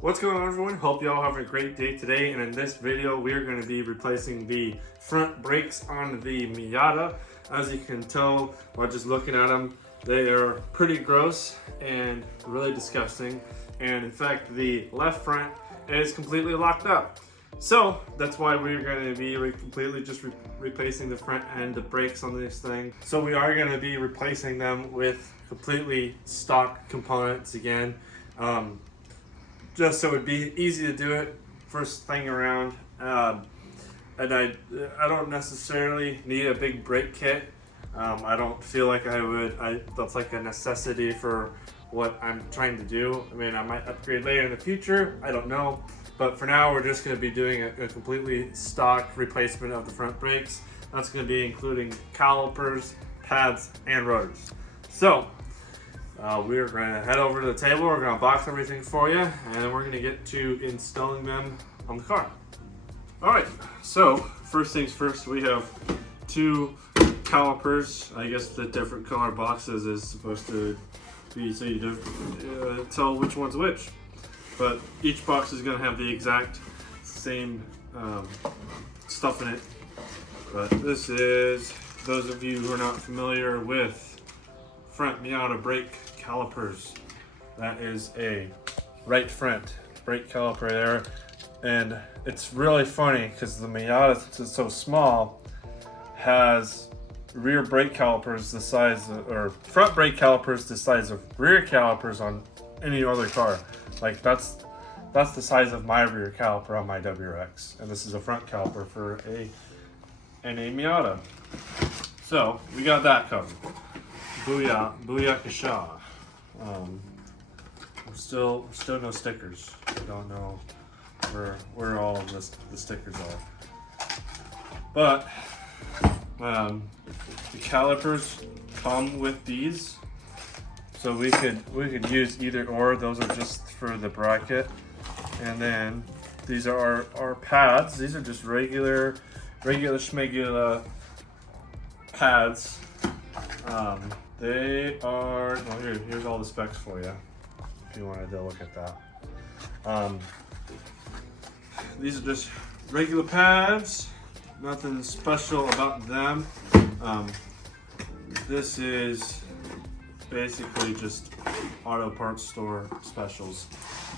What's going on, everyone? Hope you all have a great day today, and in this video we are going to be replacing the front brakes on the Miata. As you can tell by just looking at them, they are pretty gross and really disgusting, and in fact the left front is completely locked up. So that's why we're going to be completely just replacing the front and the brakes on this thing. So we are going to be replacing them with completely stock components again. Just so it'd be easy to do it first thing around. And I don't necessarily need a big brake kit. I don't feel like I would. That's like a necessity for what I'm trying to do. I mean, I might upgrade later in the future. I don't know. But for now, we're just going to be doing a completely stock replacement of the front brakes. That's going to be including calipers, pads, and rotors. So we're going to head over to the table. We're going to box everything for you, and then we're going to get to installing them on the car. All right, so first things first, we have two calipers. I guess the different color boxes is supposed to be so you tell which one's which. But each box is going to have the exact same stuff in it. But this is, those of you who are not familiar with front Miata brake calipers, that is a right front brake caliper there. And it's really funny because the Miata, since it's so small, has rear brake calipers the size of, or front brake calipers the size of rear calipers on any other car. Like that's the size of my rear caliper on my WRX, and this is a front caliper for a Miata. So we got that covered. Booyakasha. Still no stickers. I don't know where all of the stickers are. But the calipers come with these. So we could use either or. Those are just for the bracket, and then these are our pads. These are just regular schmegula pads. They are. Well, here's all the specs for you if you wanted to look at that. These are just regular pads. Nothing special about them. This is basically just auto parts store specials.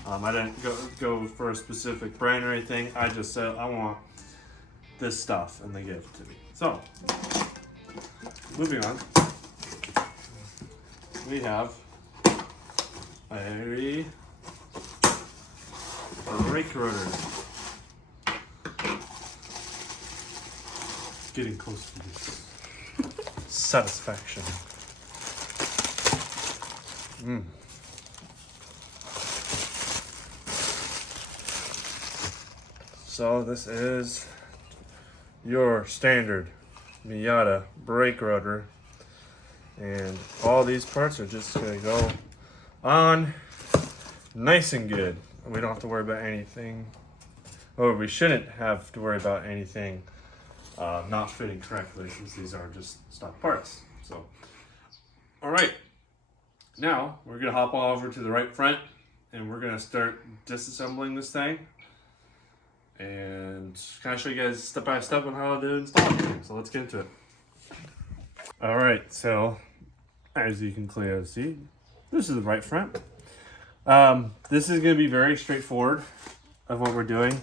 I didn't go for a specific brand or anything. I just said I want this stuff, and they gave it to me. So moving on, we have a brake rotor. Getting close to this satisfaction. So this is your standard Miata brake rotor, and all these parts are just gonna go on nice and good. We don't have to worry about anything, or we shouldn't have to worry about anything not fitting correctly, since these are just stock parts. So, all right. Now, we're going to hop all over to the right front, and we're going to start disassembling this thing and kind of show you guys step by step on how to install it. So let's get into it. All right, so as you can clearly see, this is the right front. This is going to be very straightforward of what we're doing.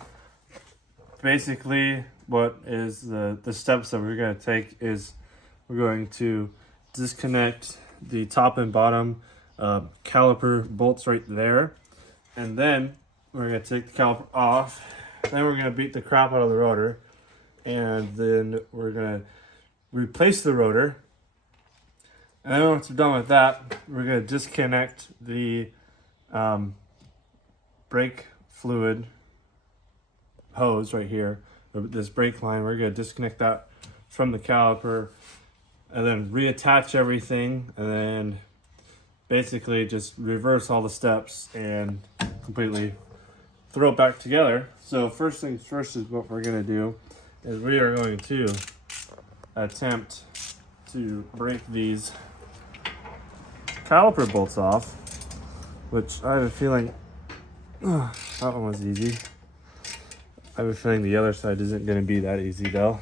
Basically, what is the steps that we're going to take is we're going to disconnect the top and bottom caliper bolts right there, and then we're going to take the caliper off. Then we're going to beat the crap out of the rotor, and then we're going to replace the rotor. And then once we're done with that, we're going to disconnect the brake fluid hose right here, this brake line. We're going to disconnect that from the caliper, and then reattach everything, and then basically just reverse all the steps and completely throw it back together. So first things first is what we're going to do is we are going to attempt to break these caliper bolts off, which I have a feeling That one was easy. I have a feeling the other side isn't going to be that easy though.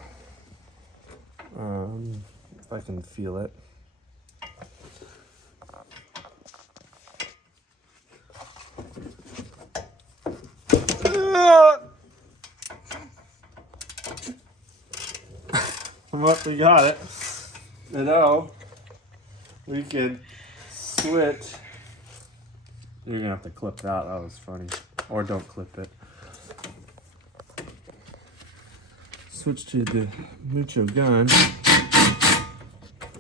If I can feel it. Well, we got it. And now we can switch. You're gonna have to clip that. That was funny. Or don't clip it. Switch to the Mucho gun.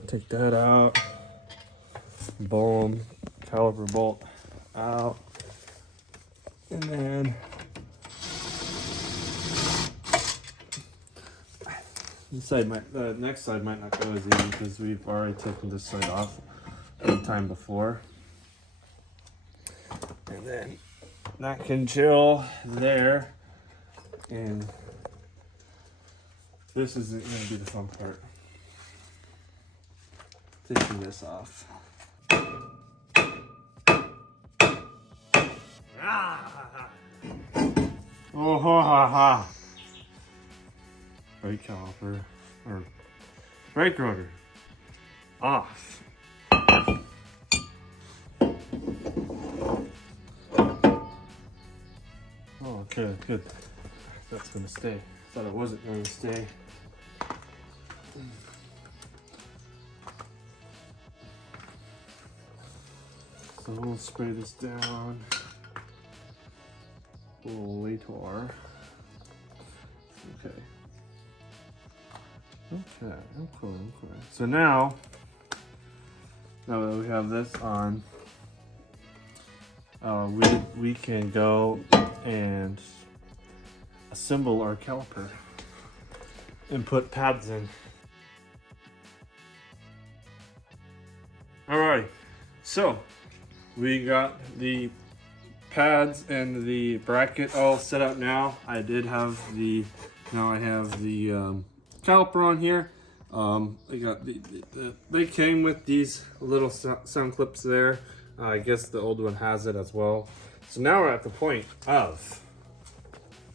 Take that out. Boom. Caliper bolt out. And then the next side might not go as easy because we've already taken this side off the time before. And then that can chill there. And this isn't going to be the fun part. Taking this off. Oh ha ha ha. Brake caliper or brake rotor off. Oh, okay, good. That's gonna stay. Thought it wasn't going to stay. So we'll spray this down. Later. Okay. So now that we have this on, we can go and assemble our caliper and put pads in. Alright, so we got the pads and the bracket all set up now. I have the caliper on here. I got they came with these little sound clips there. I guess the old one has it as well. So now we're at the point of,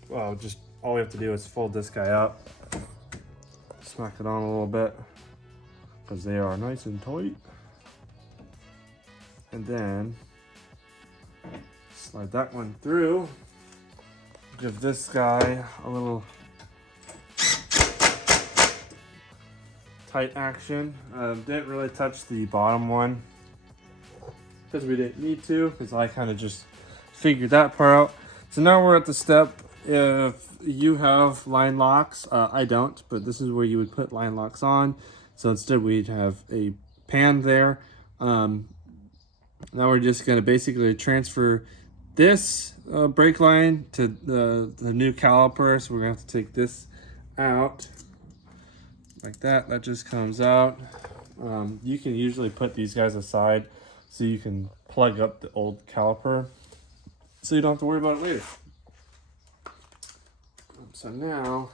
well, just all we have to do is fold this guy up, smack it on a little bit because they are nice and tight, and then slide that one through. Give this guy a little tight action. Didn't really touch the bottom one because we didn't need to, because I kind of just figured that part out. So now we're at the step. If you have line locks, I don't, but this is where you would put line locks on. So instead we'd have a pan there. Now we're just going to basically transfer this brake line to the new caliper. So we're going to have to take this out like that. That just comes out. You can usually put these guys aside so you can plug up the old caliper so you don't have to worry about it later. So now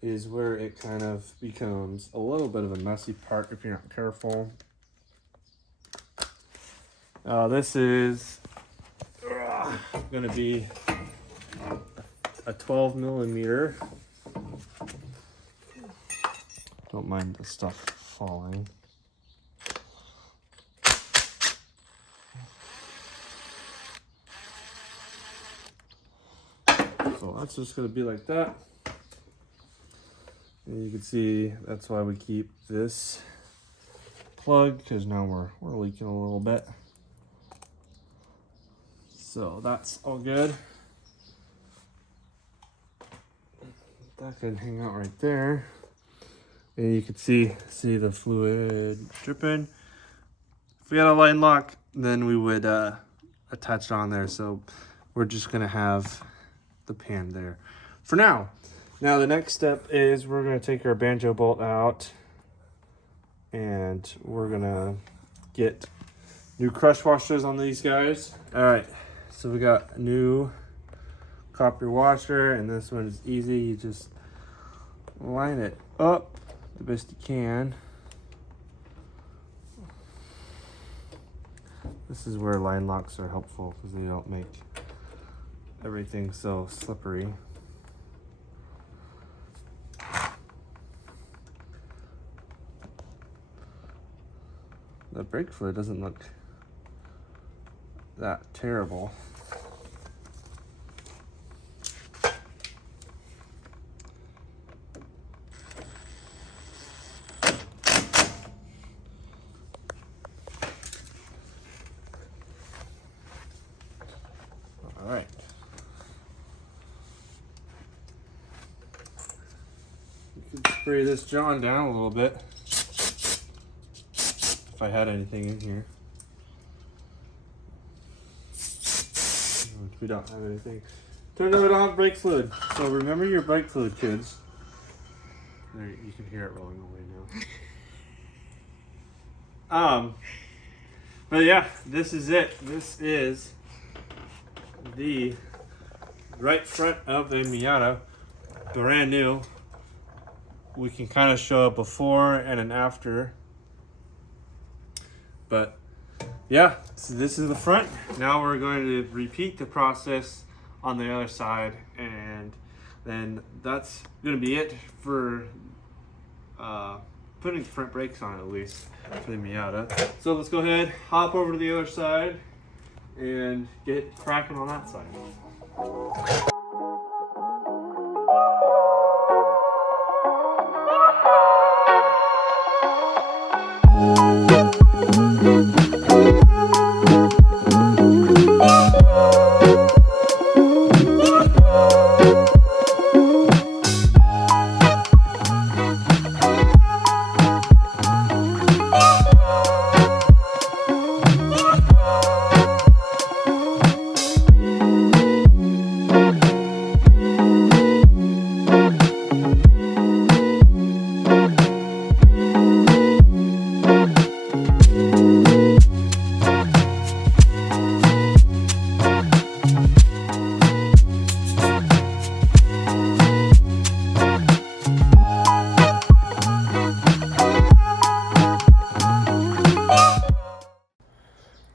is where it kind of becomes a little bit of a messy part if you're not careful. This is going to be a 12 millimeter. Don't mind the stuff falling. So that's just going to be like that. And you can see that's why we keep this plug, because now we're leaking a little bit. So that's all good. That can hang out right there. And you can see the fluid dripping. If we had a line lock, then we would attach it on there. So we're just gonna have the pan there for now. Now the next step is we're gonna take our banjo bolt out and we're gonna get new crush washers on these guys. All right, so we got a new copper washer, and this one is easy. You just line it up the best you can. This is where line locks are helpful because they don't make everything's so slippery. The brake fluid doesn't look that terrible. All right. You could spray this John down a little bit if I had anything in here. We don't have anything. Turns out we don't have brake fluid. So remember your brake fluid, kids. There, you can hear it rolling away now. But yeah, this is it. This is the right front of a Miata, brand new. We can kind of show a before and an after. But yeah, so this is the front. Now we're going to repeat the process on the other side, and then that's going to be it for putting the front brakes on, at least for the Miata. So let's go ahead, hop over to the other side, and get cracking on that side.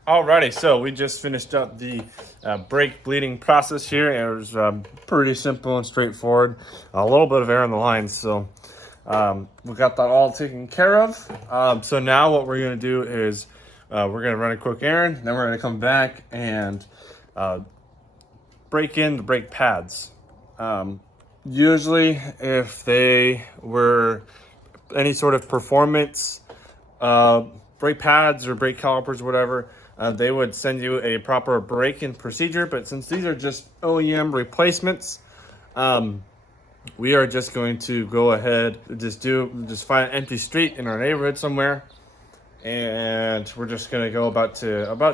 Alrighty, so we just finished up the brake bleeding process here. It was pretty simple and straightforward. A little bit of air on the lines, so we got that all taken care of. So now what we're going to do is we're going to run a quick errand, then we're going to come back and break in the brake pads. Usually if they were any sort of performance brake pads or brake calipers or whatever, they would send you a proper break-in procedure, but since these are just OEM replacements, we are just going to go ahead, just find an empty street in our neighborhood somewhere, and we're just gonna go about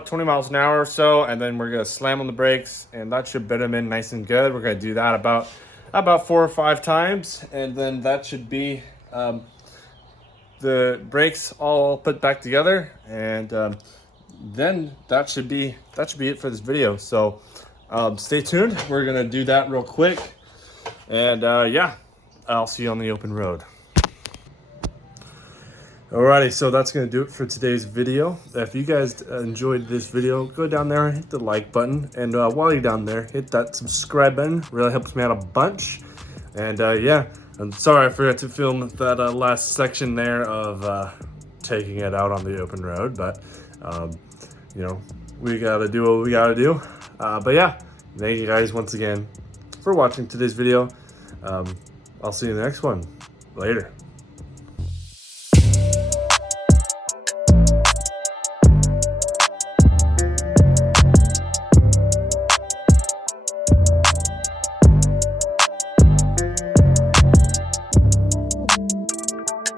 20 miles an hour or so, and then we're gonna slam on the brakes, and that should bid them in nice and good. We're gonna do that about 4 or 5 times, and then that should be the brakes all put back together, and then that should be it for this video. So stay tuned. We're gonna do that real quick, and yeah, I'll see you on the open road. Alrighty, so that's gonna do it for today's video. If you guys enjoyed this video, go down there, hit the like button, and while you're down there, hit that subscribe button. Really helps me out a bunch. And yeah, I'm sorry I forgot to film that last section there of taking it out on the open road, but you know, we gotta do what we gotta do. But yeah, thank you guys once again for watching today's video. I'll see you in the next one. Later.